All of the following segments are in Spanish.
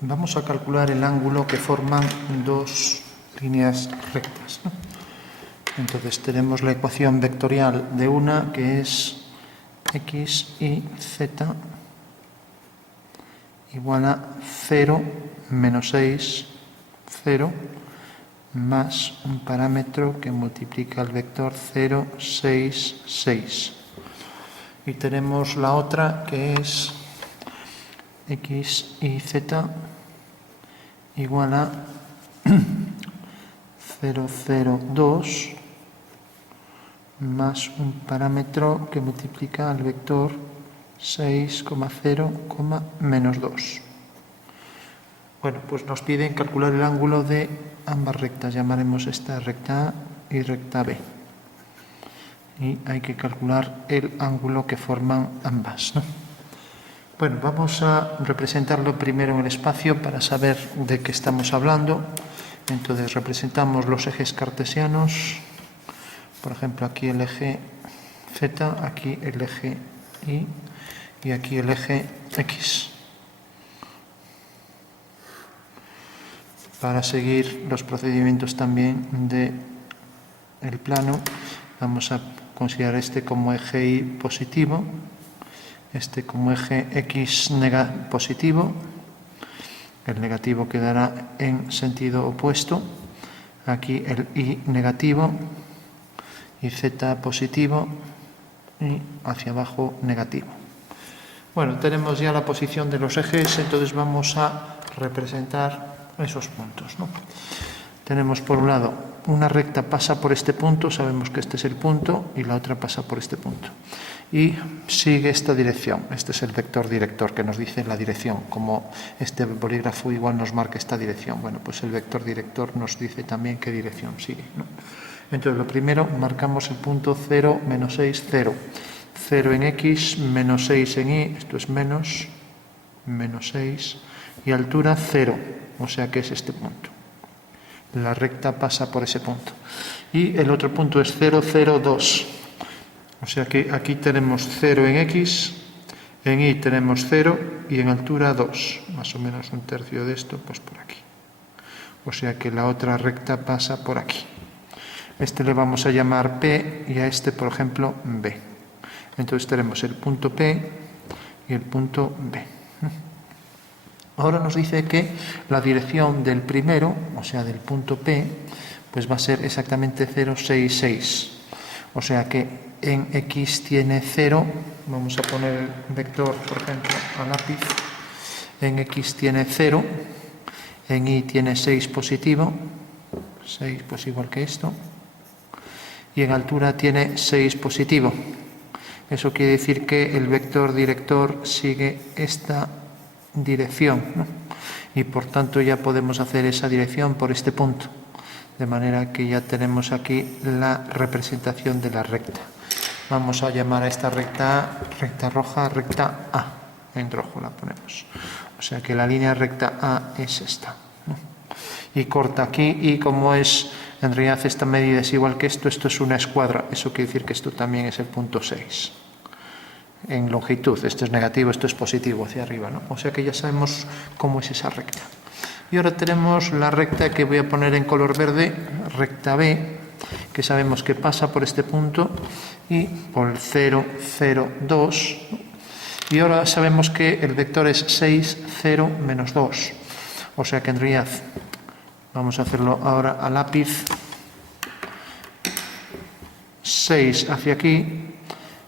vamos a calcular el ángulo que forman dos líneas rectas, ¿no? Entonces tenemos la ecuación vectorial de una que es x y z igual a 0 menos 6, 0, más un parámetro que multiplica el vector 0, 6, 6. Y tenemos la otra que es x y z igual a 0, 0, 2 más un parámetro que multiplica el vector 6,0, menos 2. Bueno, pues nos piden calcular el ángulo de ambas rectas. Llamaremos esta recta A y recta B. Y hay que calcular el ángulo que forman ambas, ¿no? Bueno, vamos a representarlo primero en el espacio para saber de qué estamos hablando. Entonces representamos los ejes cartesianos. Por ejemplo, aquí el eje Z, aquí el eje Y y aquí el eje X. Para seguir los procedimientos también del plano, vamos a considerar este como eje Y positivo, este como eje X positivo, el negativo quedará en sentido opuesto, aquí el Y negativo y Z positivo y hacia abajo negativo. Bueno, tenemos ya la posición de los ejes, entonces vamos a representar esos puntos, ¿no? Tenemos por un lado una recta pasa por este punto, sabemos que este es el punto, y la otra pasa por este punto. Y sigue esta dirección, este es el vector director que nos dice la dirección, como este bolígrafo igual nos marca esta dirección. Bueno, pues el vector director nos dice también qué dirección sigue, ¿no? Entonces lo primero, marcamos el punto 0, menos 6, 0. 0 en X, menos 6 en Y, esto es menos 6, y altura 0, o sea que es este punto. La recta pasa por ese punto. Y el otro punto es 0, 0, 2. O sea que aquí tenemos 0 en X, en Y tenemos 0 y en altura 2. Más o menos un tercio de esto, pues por aquí. O sea que la otra recta pasa por aquí. Este le vamos a llamar P y a este, por ejemplo, B. Entonces tenemos el punto P y el punto B. Ahora nos dice que la dirección del primero, o sea, del punto P, pues va a ser exactamente 0, 6, 6. O sea que en X tiene 0, vamos a poner el vector, por ejemplo, a lápiz. En X tiene 0, en Y tiene 6 positivo, 6 pues igual que esto, y en altura tiene 6 positivo. Eso quiere decir que el vector director sigue esta dirección, ¿no? Y por tanto ya podemos hacer esa dirección por este punto, de manera que ya tenemos aquí la representación de la recta. Vamos a llamar a esta recta A, recta roja, recta A, en rojo la ponemos. O sea que la línea recta A es esta, ¿no? Y corta aquí, y como es, en realidad esta medida es igual que esto es una escuadra, eso quiere decir que esto también es el punto 6. En longitud, esto es negativo, esto es positivo hacia arriba, ¿no? O sea que ya sabemos cómo es esa recta. Y ahora tenemos la recta que voy a poner en color verde, recta B, que sabemos que pasa por este punto y por el 0, 0, 2. Y ahora sabemos que el vector es 6, 0, menos 2. O sea que en realidad vamos a hacerlo ahora a lápiz. 6 hacia aquí.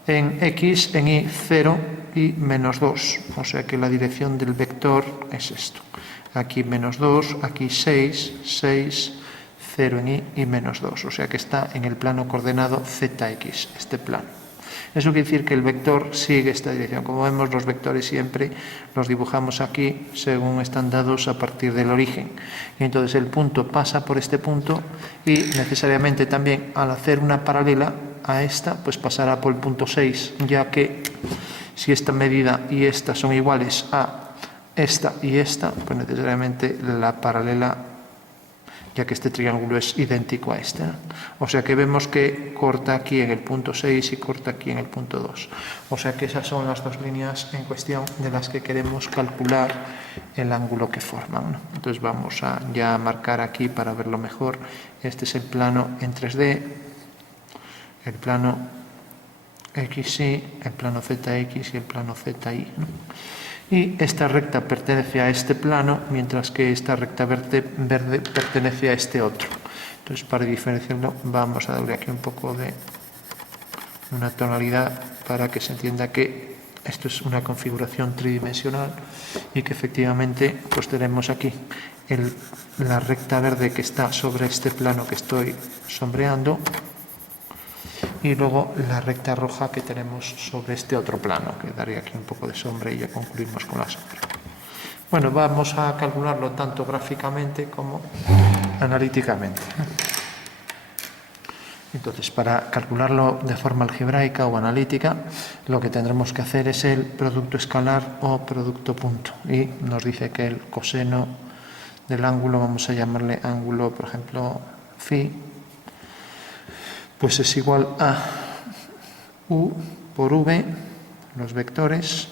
En X, en Y, 0 y menos 2. O sea que la dirección del vector es esto. Aquí menos 2, aquí 6, 6, 0 en Y y menos 2. O sea que está en el plano coordenado ZX, este plano. Eso quiere decir que el vector sigue esta dirección. Como vemos, los vectores siempre los dibujamos aquí según están dados a partir del origen. Y entonces el punto pasa por este punto y necesariamente también al hacer una paralela a esta, pues pasará por el punto 6, ya que si esta medida y esta son iguales a esta y esta, pues necesariamente la paralela ya que este triángulo es idéntico a este, ¿no? O sea que vemos que corta aquí en el punto 6 y corta aquí en el punto 2. O sea que esas son las dos líneas en cuestión de las que queremos calcular el ángulo que forman, ¿no? Entonces vamos a ya marcar aquí para verlo mejor. Este es el plano en 3D, el plano XY, el plano ZX y el plano ZY, ¿no? Y esta recta pertenece a este plano, mientras que esta recta verde pertenece a este otro. Entonces, para diferenciarlo, vamos a darle aquí un poco de una tonalidad para que se entienda que esto es una configuración tridimensional y que efectivamente pues tenemos aquí la recta verde que está sobre este plano que estoy sombreando, y luego la recta roja que tenemos sobre este otro plano, que daría aquí un poco de sombra y ya concluimos con la sombra. Bueno, vamos a calcularlo tanto gráficamente como analíticamente. Entonces, para calcularlo de forma algebraica o analítica, lo que tendremos que hacer es el producto escalar o producto punto. Y nos dice que el coseno del ángulo, vamos a llamarle ángulo, por ejemplo, phi, pues es igual a u por v, los vectores,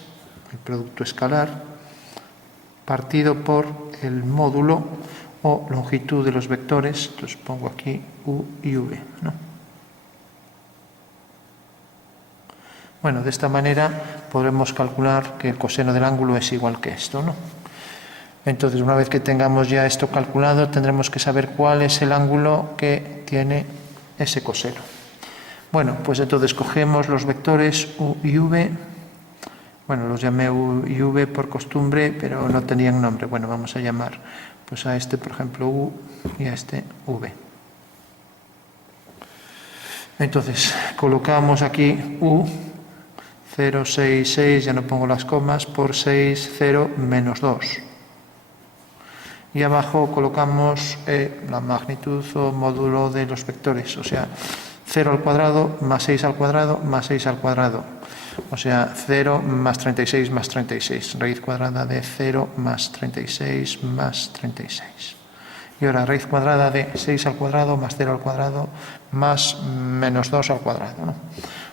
el producto escalar, partido por el módulo o longitud de los vectores. Entonces pongo aquí u y v, ¿no? Bueno, de esta manera podremos calcular que el coseno del ángulo es igual que esto, ¿no? Entonces, una vez que tengamos ya esto calculado, tendremos que saber cuál es el ángulo que tiene ese coseno. Bueno, pues entonces cogemos los vectores u y v. Bueno, los llamé u y v por costumbre, pero no tenían nombre. Bueno, vamos a llamar pues a este, por ejemplo, u y a este v. Entonces, colocamos aquí u, 0, 6, 6, ya no pongo las comas, por 6, 0, menos 2. Y abajo colocamos la magnitud o módulo de los vectores, o sea, 0 al cuadrado más 6 al cuadrado más 6 al cuadrado. O sea, 0 más 36 más 36. Raíz cuadrada de 0 más 36 más 36. Y ahora raíz cuadrada de 6 al cuadrado más 0 al cuadrado más menos 2 al cuadrado, ¿no?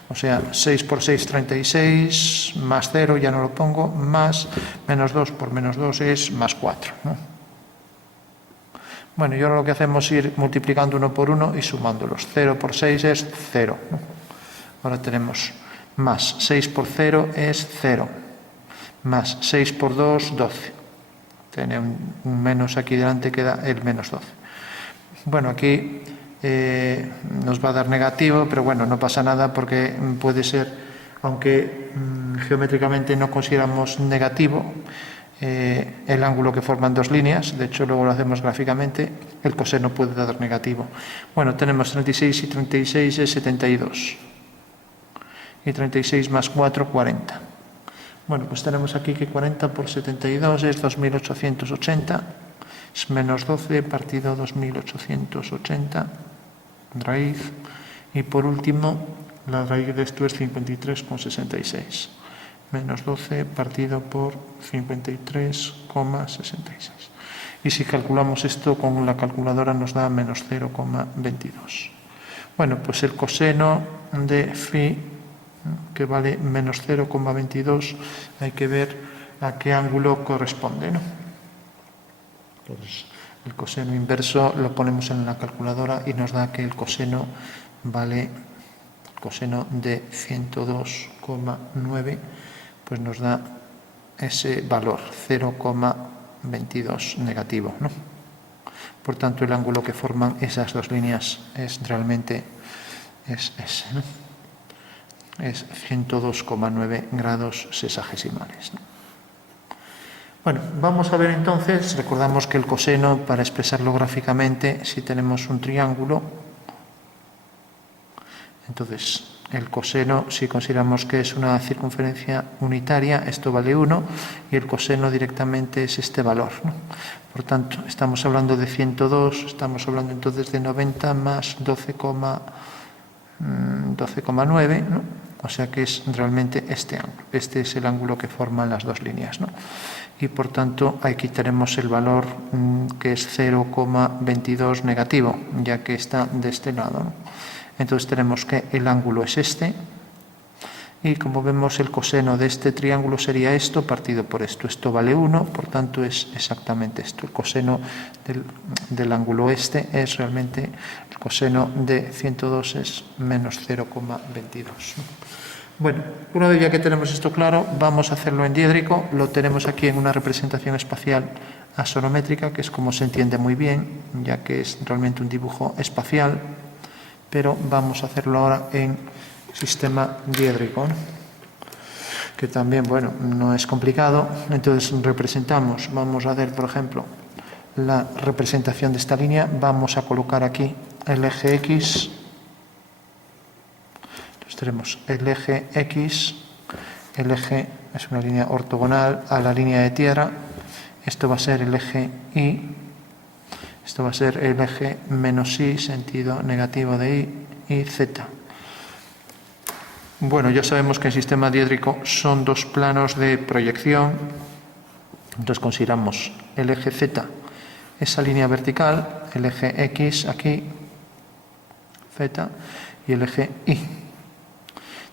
O sea, 6 por 6, 36, más 0, ya no lo pongo, más menos 2 por menos 2 es más 4, ¿no? Bueno, y ahora lo que hacemos es ir multiplicando uno por uno y sumándolos. 0 por 6 es 0, ¿no? Ahora tenemos más 6 por 0 es 0, más 6 por 2, 12. Tiene un menos aquí delante, queda el menos 12. Bueno, aquí nos va a dar negativo, pero bueno, no pasa nada porque puede ser, aunque geométricamente no consideramos negativo el ángulo que forman dos líneas, de hecho luego lo hacemos gráficamente, el coseno puede dar negativo. Bueno, tenemos 36 y 36 es 72. Y 36 más 4, 40. Bueno, pues tenemos aquí que 40 por 72 es 2880, es menos 12 partido 2880, raíz, y por último la raíz de esto es 53,66, menos 12 partido por 53,66. Y si calculamos esto con la calculadora nos da menos 0,22. Bueno, pues el coseno de phi, que vale menos 0,22, hay que ver a qué ángulo corresponde, ¿no? Entonces, el coseno inverso lo ponemos en la calculadora y nos da que el coseno vale, el coseno de 102,9, pues nos da ese valor, 0,22 negativo, ¿no? Por tanto, el ángulo que forman esas dos líneas es realmente ese, ¿no? Es 102,9 grados sexagesimales, ¿no? Bueno, vamos a ver entonces, recordamos que el coseno, para expresarlo gráficamente, si tenemos un triángulo, entonces el coseno, si consideramos que es una circunferencia unitaria, esto vale 1, y el coseno directamente es este valor, ¿no? Por tanto, estamos hablando de 102, estamos hablando entonces de 90 más 12,9, ¿no? O sea que es realmente este ángulo. Este es el ángulo que forman las dos líneas, ¿no? Y por tanto aquí tenemos el valor que es 0,22 negativo, ya que está de este lado, ¿no? Entonces tenemos que el ángulo es este, y como vemos el coseno de este triángulo sería esto partido por esto. Esto vale 1, por tanto es exactamente esto. El coseno del ángulo este es realmente el coseno de 102 es menos 0,22. Bueno, una vez ya que tenemos esto claro, vamos a hacerlo en diédrico. Lo tenemos aquí en una representación espacial axonométrica, que es como se entiende muy bien, ya que es realmente un dibujo espacial, pero vamos a hacerlo ahora en sistema diédrico, ¿no? Que también, bueno, no es complicado. Entonces representamos, vamos a hacer, por ejemplo, la representación de esta línea. Vamos a colocar aquí el eje X. Entonces tenemos el eje X, el eje es una línea ortogonal a la línea de tierra. Esto va a ser el eje Y, esto va a ser el eje menos Y, sentido negativo de Y, y Z. Bueno, ya sabemos que el sistema diédrico son dos planos de proyección. Entonces consideramos el eje Z, esa línea vertical, el eje X aquí, Z, y el eje Y.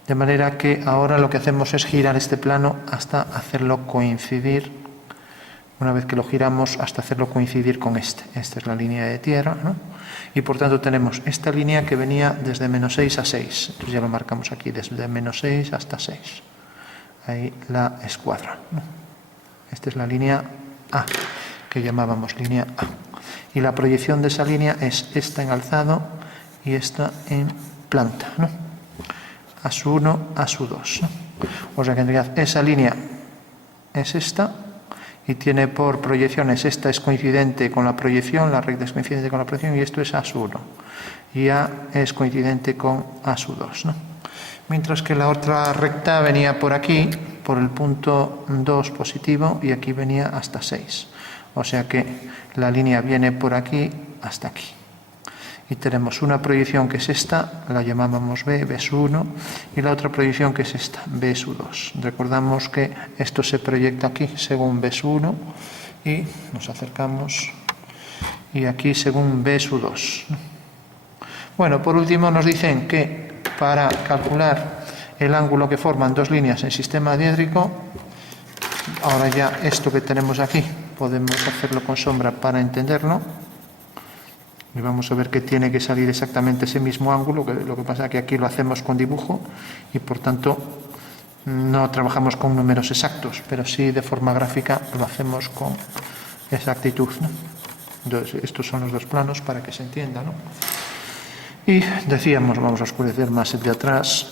De manera que ahora lo que hacemos es girar este plano hasta hacerlo coincidir, una vez que lo giramos, hasta hacerlo coincidir con este. Esta es la línea de tierra, ¿no? Y por tanto tenemos esta línea que venía desde menos 6 a 6. Entonces ya lo marcamos aquí, desde menos 6 hasta 6. Ahí la escuadra, ¿no? Esta es la línea A, que llamábamos línea A. Y la proyección de esa línea es esta en alzado y esta en planta, ¿no? A su 1, a su 2, ¿no? O sea que en realidad esa línea es esta, y tiene por proyecciones, esta es coincidente con la proyección, la recta es coincidente con la proyección, y esto es A su 1. Y A es coincidente con A su 2, ¿no? Mientras que la otra recta venía por aquí, por el punto 2 positivo, y aquí venía hasta 6. O sea que la línea viene por aquí hasta aquí. Y tenemos una proyección que es esta, la llamábamos B, B su 1, y la otra proyección que es esta, B su 2. Recordamos que esto se proyecta aquí según B su 1, y nos acercamos, y aquí según B su 2. Bueno, por último nos dicen que para calcular el ángulo que forman dos líneas en sistema diédrico, ahora ya esto que tenemos aquí, podemos hacerlo con sombra para entenderlo. Y vamos a ver que tiene que salir exactamente ese mismo ángulo, que lo que pasa es que aquí lo hacemos con dibujo y por tanto no trabajamos con números exactos, pero sí de forma gráfica lo hacemos con exactitud, ¿no? Entonces estos son los dos planos para que se entienda, ¿no? Y decíamos, vamos a oscurecer más el de atrás,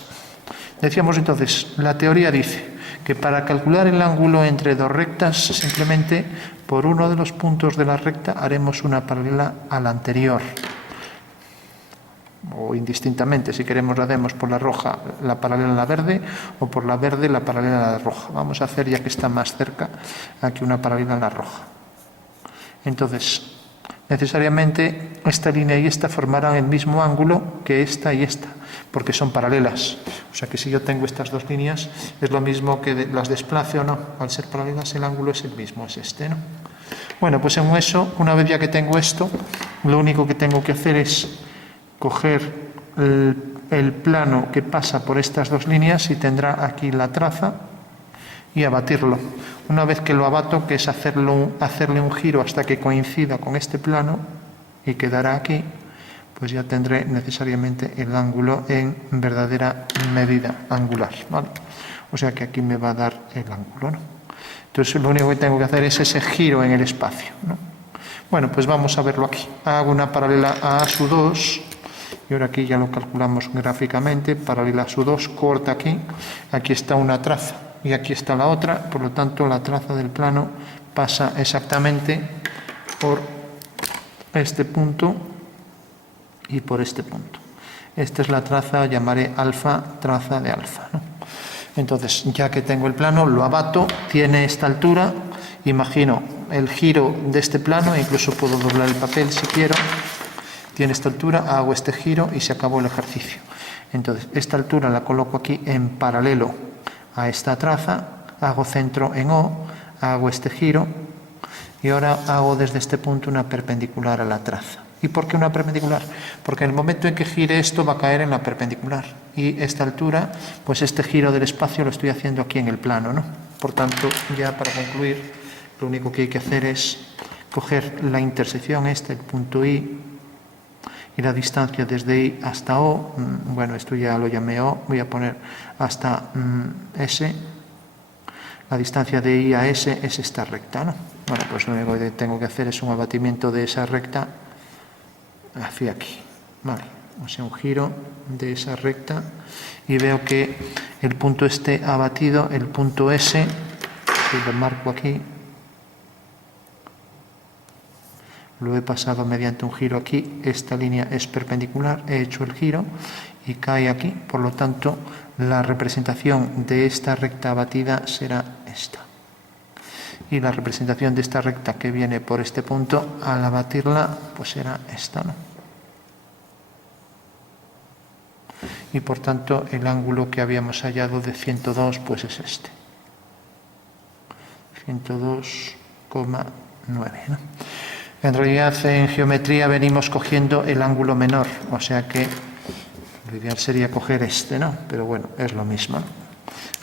decíamos entonces, la teoría dice que para calcular el ángulo entre dos rectas, simplemente por uno de los puntos de la recta haremos una paralela a la anterior. O indistintamente, si queremos la hacemos por la roja la paralela a la verde, o por la verde la paralela a la roja. Vamos a hacer, ya que está más cerca, aquí una paralela a la roja. Entonces, necesariamente esta línea y esta formarán el mismo ángulo que esta y esta, porque son paralelas. O sea que si yo tengo estas dos líneas, es lo mismo que las desplace o no. Al ser paralelas, el ángulo es el mismo, es este, ¿no? Bueno, pues en eso, una vez ya que tengo esto, lo único que tengo que hacer es coger el plano que pasa por estas dos líneas y tendrá aquí la traza y abatirlo. Una vez que lo abato, que es hacerle un giro hasta que coincida con este plano y quedará aquí, pues ya tendré necesariamente el ángulo en verdadera medida angular, ¿vale? O sea que aquí me va a dar el ángulo, ¿no? Entonces lo único que tengo que hacer es ese giro en el espacio, ¿no? Bueno, pues vamos a verlo aquí. Hago una paralela a A su 2, y ahora aquí ya lo calculamos gráficamente, paralela a su 2, corta aquí, aquí está una traza y aquí está la otra, por lo tanto la traza del plano pasa exactamente por este punto y por este punto. Esta es la traza, llamaré alfa, traza de alfa, ¿no? Entonces, ya que tengo el plano, lo abato, tiene esta altura, imagino el giro de este plano, incluso puedo doblar el papel si quiero, tiene esta altura, hago este giro y se acabó el ejercicio. Entonces, esta altura la coloco aquí en paralelo a esta traza, hago centro en O, hago este giro y ahora hago desde este punto una perpendicular a la traza. ¿Y por qué una perpendicular? Porque en el momento en que gire esto va a caer en la perpendicular y esta altura, pues este giro del espacio lo estoy haciendo aquí en el plano, ¿no? Por tanto, ya para concluir, lo único que hay que hacer es coger la intersección el punto I, y la distancia desde I hasta O, bueno, esto ya lo llamé O, voy a poner hasta S, la distancia de I a S es esta recta, ¿no? Bueno, pues lo único que tengo que hacer es un abatimiento de esa recta hacia aquí, ¿vale? O sea, un giro de esa recta y veo que el punto este abatido, el punto S, si lo marco aquí, lo he pasado mediante un giro aquí, esta línea es perpendicular, he hecho el giro y cae aquí, por lo tanto la representación de esta recta abatida será esta. Y la representación de esta recta que viene por este punto, al abatirla, pues será esta, ¿no? Y por tanto el ángulo que habíamos hallado de 102 pues es este. 102,9, ¿no? En realidad en geometría venimos cogiendo el ángulo menor, o sea que lo ideal sería coger este, ¿no? Pero bueno, es lo mismo, ¿no?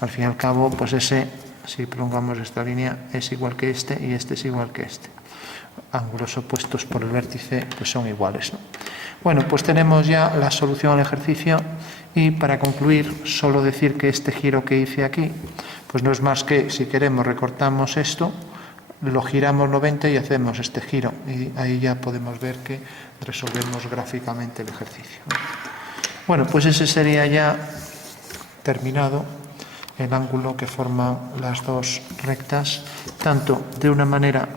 Al fin y al cabo, pues ese, si prolongamos esta línea, es igual que este y este es igual que este. Ángulos opuestos por el vértice pues son iguales, ¿no? Bueno, pues tenemos ya la solución al ejercicio y para concluir, solo decir que este giro que hice aquí, pues no es más que, si queremos, recortamos esto, lo giramos 90 y hacemos este giro y ahí ya podemos ver que resolvemos gráficamente el ejercicio. Bueno, pues ese sería ya terminado el ángulo que forman las dos rectas, tanto de una manera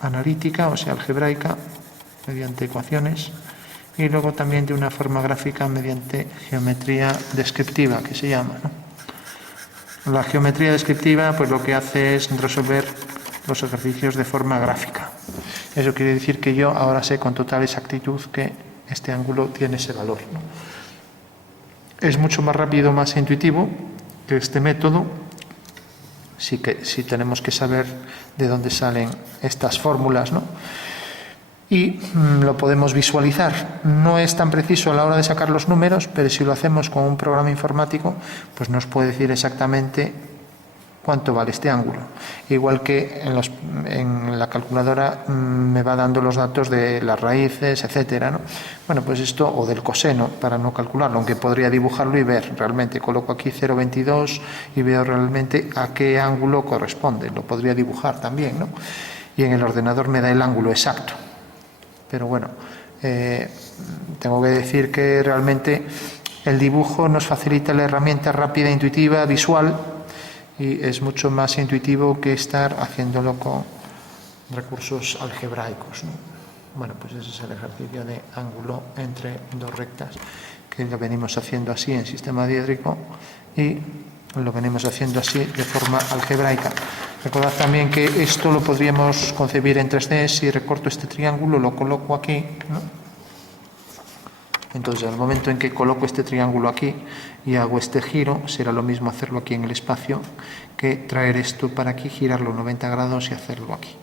analítica, o sea, algebraica, mediante ecuaciones, y luego también de una forma gráfica mediante geometría descriptiva, que se llama, ¿no? La geometría descriptiva pues lo que hace es resolver los ejercicios de forma gráfica. Eso quiere decir que yo ahora sé con total exactitud que este ángulo tiene ese valor, ¿no? Es mucho más rápido, más intuitivo que este método, si tenemos que saber de dónde salen estas fórmulas, ¿no? Y lo podemos visualizar. No es tan preciso a la hora de sacar los números, pero si lo hacemos con un programa informático, pues nos puede decir exactamente cuánto vale este ángulo. Igual que en la calculadora me va dando los datos de las raíces, etcétera, ¿no? Bueno, pues esto, o del coseno, para no calcularlo, aunque podría dibujarlo y ver realmente. Coloco aquí 0,22 y veo realmente a qué ángulo corresponde. Lo podría dibujar también, ¿no? Y en el ordenador me da el ángulo exacto. Pero bueno, tengo que decir que realmente el dibujo nos facilita la herramienta rápida, intuitiva, visual, y es mucho más intuitivo que estar haciéndolo con recursos algebraicos, ¿no? Bueno, pues ese es el ejercicio de ángulo entre dos rectas, que lo venimos haciendo así en sistema diédrico y lo venimos haciendo así de forma algebraica. Recordad también que esto lo podríamos concebir en 3D. Si recorto este triángulo, lo coloco aquí, ¿no? Entonces, en el momento en que coloco este triángulo aquí y hago este giro, será lo mismo hacerlo aquí en el espacio que traer esto para aquí, girarlo 90 grados y hacerlo aquí.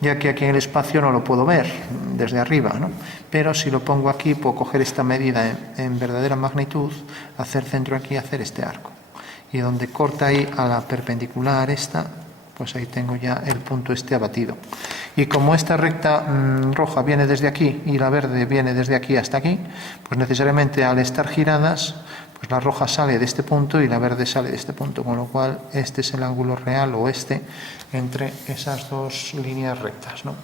Ya que aquí en el espacio no lo puedo ver desde arriba, ¿no? Pero si lo pongo aquí, puedo coger esta medida en verdadera magnitud, hacer centro aquí y hacer este arco. Y donde corta ahí a la perpendicular esta, pues ahí tengo ya el punto este abatido. Y como esta recta roja viene desde aquí y la verde viene desde aquí hasta aquí, pues necesariamente al estar giradas, pues la roja sale de este punto y la verde sale de este punto, con lo cual este es el ángulo real o este entre esas dos líneas rectas, ¿no?